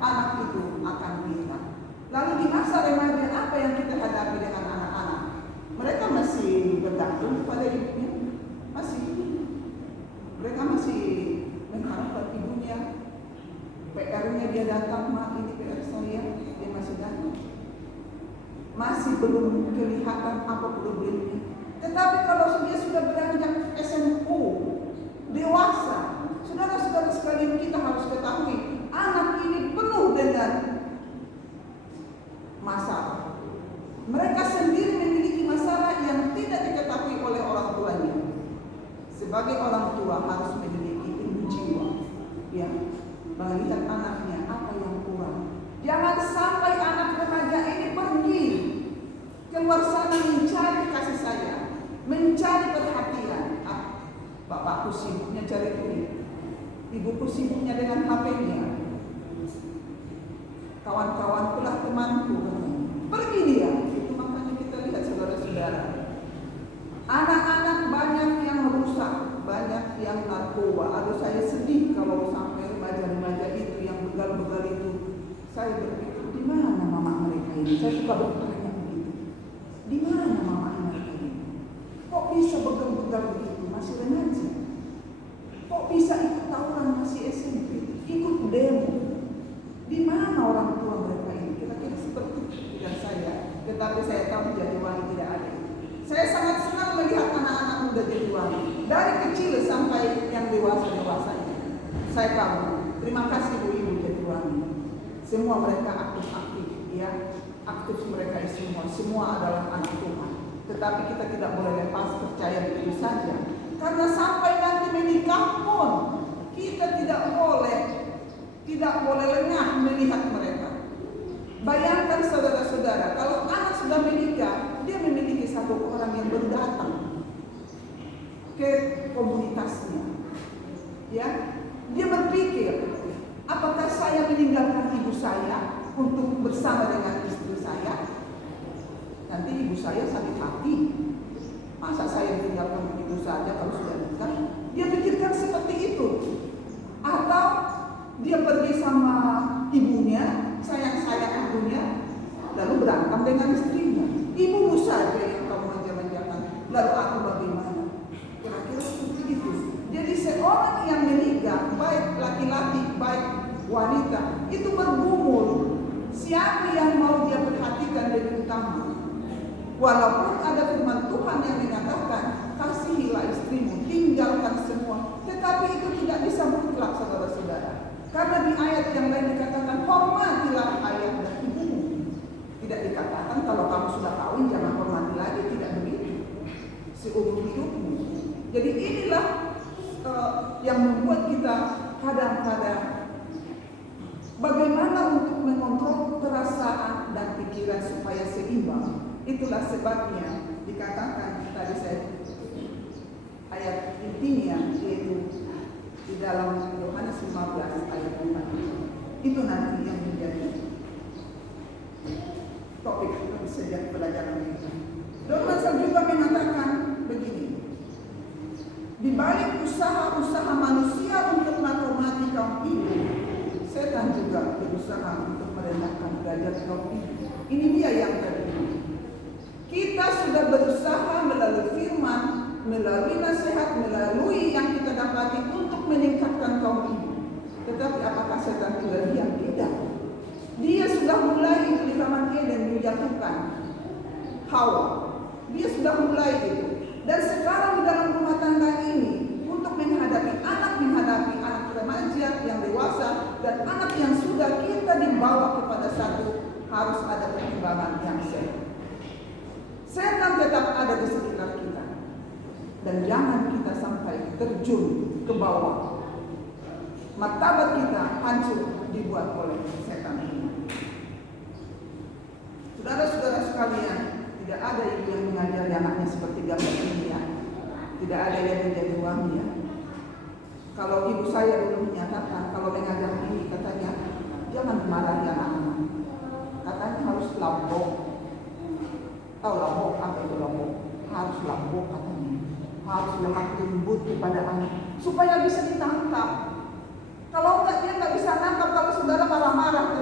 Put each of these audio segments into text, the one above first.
anak itu akan kita. Lalu di masa remaja apa yang kita hadapi dengan anak-anak? Mereka masih bergantung kepada ibunya, mereka masih mengharapkan ibunya. PR-nya dia datang, "Ma, ini PR saya," dia masih datang. Masih belum kelihatan apa problemnya. Tetapi kalau dia sudah beranjak SMU, dewasa, saudara-saudara sekalian, kita harus ketahui anak ini penuh dengan masalah. Mereka sendiri memiliki masalah yang tidak diketahui oleh orang tuanya. Sebagai orang tua harus memiliki ilmu jiwa, ya, melihat anaknya apa yang kurang. Jangan sampai anak remaja ini pergi keluar sana mencari kasih sayang, mencari perhatian. Bapakku sibuknya cari duit, ibuku sibuknya dengan HP-nya, kawan-kawan pula temanku, pergi dia. Itu makanya kita lihat saudara-saudara, anak-anak banyak yang rusak, banyak yang narkoba. Aduh, saya sedih kalau sampai remaja-remaja itu yang begal-begal itu. Saya berpikir, di mana mama mereka ini? Saya suka bertanya begitu, di mana mama mereka ini? Kok bisa begal-begal begitu? Masih remaja. Kok bisa ikut tawuran masih SMP? Ikut demo. Di mana orang tua mereka ini? Kira-kira seperti itu tidak saya. Tetapi saya tahu Jatiwangi tidak ada. Saya sangat senang melihat anak-anak muda Jatiwangi, dari kecil sampai yang dewasa ini. Saya tahu. Terima kasih ibu-ibu Jatiwangi. Semua mereka aktif-aktif, ya. Aktif mereka semua adalah anak Tuhan. Tetapi kita tidak boleh lepas percaya begitu saja. Karena sampai nanti menikah pun kita tidak boleh lengah melihat mereka. Bayangkan saudara-saudara, kalau anak sudah menikah, dia memiliki satu orang yang baru datang ke komunitasnya. Ya, dia berpikir, apakah saya meninggalkan ibu saya untuk bersama dengan istri saya? Nanti ibu saya sakit hati. Masa saya meninggalkan begitu saja kalau sudah nikah? Dia pikirkan seperti itu. Atau dia pergi sama ibunya, sayang-sayang ibunya, lalu berantem dengan istrinya. Ibumu saja yang kamu manja-manjakan, lalu aku bagaimana? Kira-kira seperti itu. Jadi seorang yang menikah, baik laki-laki, baik wanita, itu bergumul. Siapa yang mau dia perhatikan lebih utama? Walaupun ada firman Tuhan yang menyatakan, kasihilah istrimu, tinggalkan semua. Tetapi itu tidak bisa mutlak, saudara-saudara. Karena di ayat yang lain dikatakan, hormatilah ayah dan ibumu. Tidak dikatakan kalau kamu sudah kawin jangan hormati lagi, tidak begitu. Seumur hidupmu. Jadi inilah yang membuat kita kadang-kadang bagaimana untuk mengontrol perasaan dan pikiran supaya seimbang. Itulah sebabnya dikatakan tadi saya ayat intinya, yaitu di dalam Yohanes 15 ayat 4. Itu nanti yang menjadi topik sejak pelajaran kita. Don juga mengatakan begini, di balik usaha-usaha manusia untuk menghormati kaum ibu, setan juga berusaha untuk merendahkan derajat kaum ibu. Ini dia yang tadi. Kita sudah berusaha melalui firman, melalui nasihat, melalui yang kita dapati untuk meningkatkan kaum ibu. Tetapi apakah setan sudah diam? Tidak. Dia sudah mulai itu di Taman Eden menjatuhkan Hawa. Dia sudah mulai itu. Dan sekarang di dalam rumah tangga ini, untuk menghadapi anak remaja yang dewasa dan anak yang sudah, kita dibawa kepada satu, harus ada pertimbangan yang sehat. Setan tetap ada di sekitar kita. Dan jangan kita sampai terjun ke bawah. Martabat kita hancur dibuat oleh setan ini. Saudara-saudara sekalian, tidak ada ibu yang mengajari anaknya seperti gambar ini ya. Tidak ada yang menjadi wangi ya. Kalau ibu saya dulu menyatakan, kalau mengajar ini katanya, jangan marahi anak-anak. Katanya harus lambok. Tahu lambok apa itu lambok? Harus lambok katanya. Harus lemah lembut kepada anak supaya bisa ditangkap. Kalau enggak dia enggak bisa nangkap. Kalau saudara marah-marah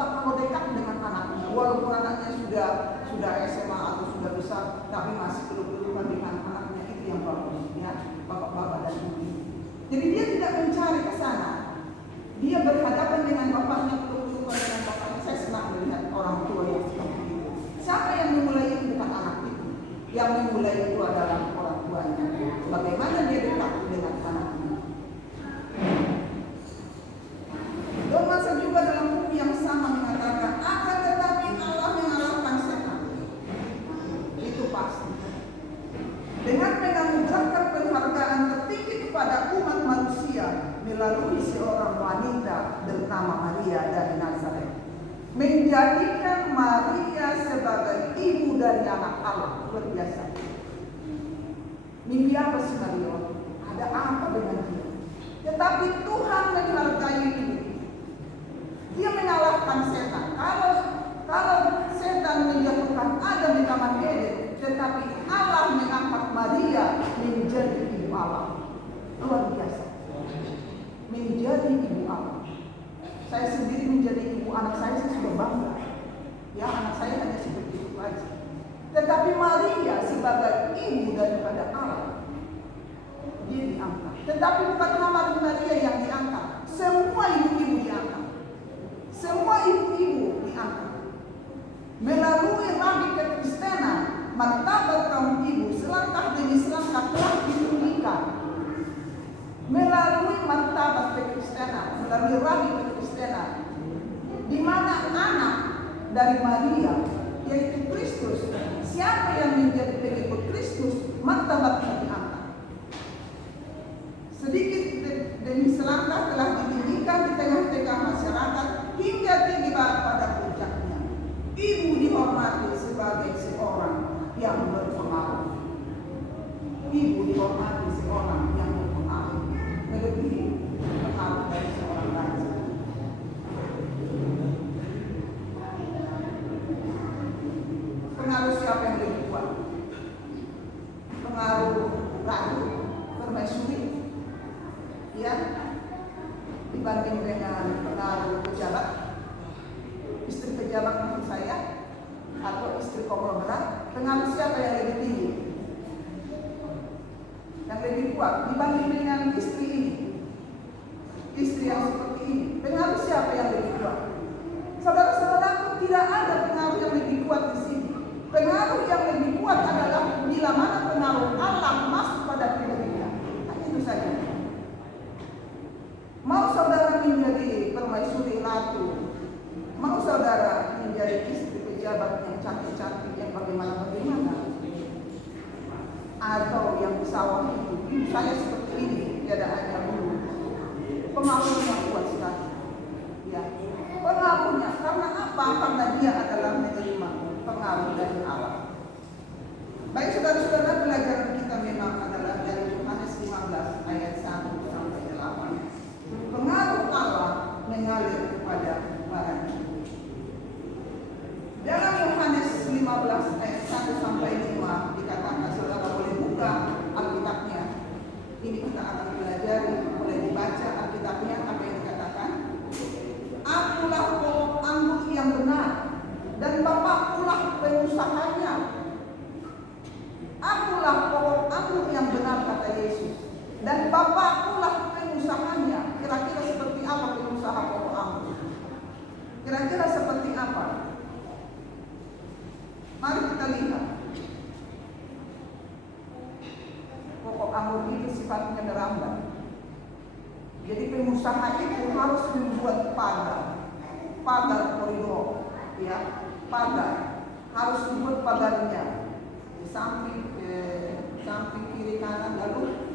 bapak kalau dekat dengan anaknya, walaupun anaknya sudah SMA atau sudah besar, tapi masih peluk-pelukan dengan anaknya, itu yang bagus, ya, bapak-bapak dan ibu. Jadi dia tidak mencari ke sana. Dia berhadapan dengan bapaknya, peluk-pelukan dengan bapaknya. Saya senang melihat orang tua yang seperti itu. Siapa yang memulai itu? Bukan anak itu. Yang memulai itu adalah orang tuanya. Bagaimana dia dekat dengan anaknya. Dan masa juga dalam buku yang sama mengatakan, akan tetapi Allah mengalahkan setan. Itu pasti. Dengan menganugerahkan penghargaan tertinggi kepada umat manusia melalui seorang wanita bernama Maria dari Nazaret, menjadikan Maria sebagai ibu dari anak Allah. Luar biasa. Mimpi apa sih Maria? Ada apa dengan dia? Tetapi Tuhan menghargai ini. Dia mengalahkan setan. Kalau setan menjatuhkan Adam di Taman Eden, tetapi Allah mengangkat Maria menjadi ibu Allah. Luar biasa. Menjadi ibu Allah. Saya sendiri menjadi ibu anak saya sudah bangga. Ya, anak saya hanya seperti itu saja. Tetapi Maria sebagai ibu daripada Allah, dia diangkat. Tetapi bukan hanya Maria yang diangkat, semua ibu-ibu diangkat. Semua ibu-ibu diangkat. Melalui rabi kekristenan, martabat kaum ibu selangkah demi selangkah telah ditinggikan. Melalui martabat kekristenan, melalui rabi kekristenan, di mana anak dari Maria, yaitu Kristus, siapa yang menjadi pengikut Kristus, martabatnya diangkat. Sedikit demi selangkah telah ditinggikan di tengah-tengah masyarakat hingga tinggi pada puncaknya. Ibu dihormati sebagai seorang yang berpengaruh. Ibu dihormati seorang yang berpengaruh, melebihi pengaruh dari seorang raja. Pengaruh siapa yang lebih kuat? Pengaruh ratu, permaisuri, ya, dibanding dengan pengaruh pejabat, istri pejabat maksud saya, atau istri konglomerat. Pengaruh siapa yang lebih tinggi, yang lebih kuat dibanding dengan istri ini, istri yang seperti ini? Pengaruh siapa yang lebih kuat? Saudara-saudaraku, tidak ada pengaruh yang lebih kuat di sini. Pengaruh yang lebih kuat adalah bila mana pengaruh Allah masuk pada diri kita. Hanya itu saja. Mau saudara menjadi permaisuri ratu, mau saudara menjadi istri pejabat yang cantik-cantik, yang bagaimana-bagaimana, atau yang sawah itu, saya seperti ini, tiada hanya dulu. Pengaruhnya kuat sekali. Ya, pengaruhnya karena apa? Karena dia adalah menerima pengaruh dari Allah. Baik saudara-saudara, pelajaran kita memang adalah dari Yohanes 15 ayat 1 sampai 8. Pengaruh Allah mengalir kepada para ibu. Dalam Yohanes 15 ayat 1 sampai 5 dikatakan, saudara boleh buka Alkitabnya. Ini kita akan pelajari, boleh dibaca Alkitabnya apa yang dikatakan. Akulah pokok anggur yang benar, dan Bapakkulah pengusahanya. Akulah pokok anggur yang benar, kata Yesus, dan Bapakkulah pengusahanya. Kira-kira seperti apa pengusaha pokok anggur? Kira-kira seperti apa? Mari kita lihat. Pokok anggur itu sifatnya merambat. Jadi pengusaha itu harus membuat pagar koridor, ya, pagar. Harus dibuat pagarnya di samping kiri kanan, lalu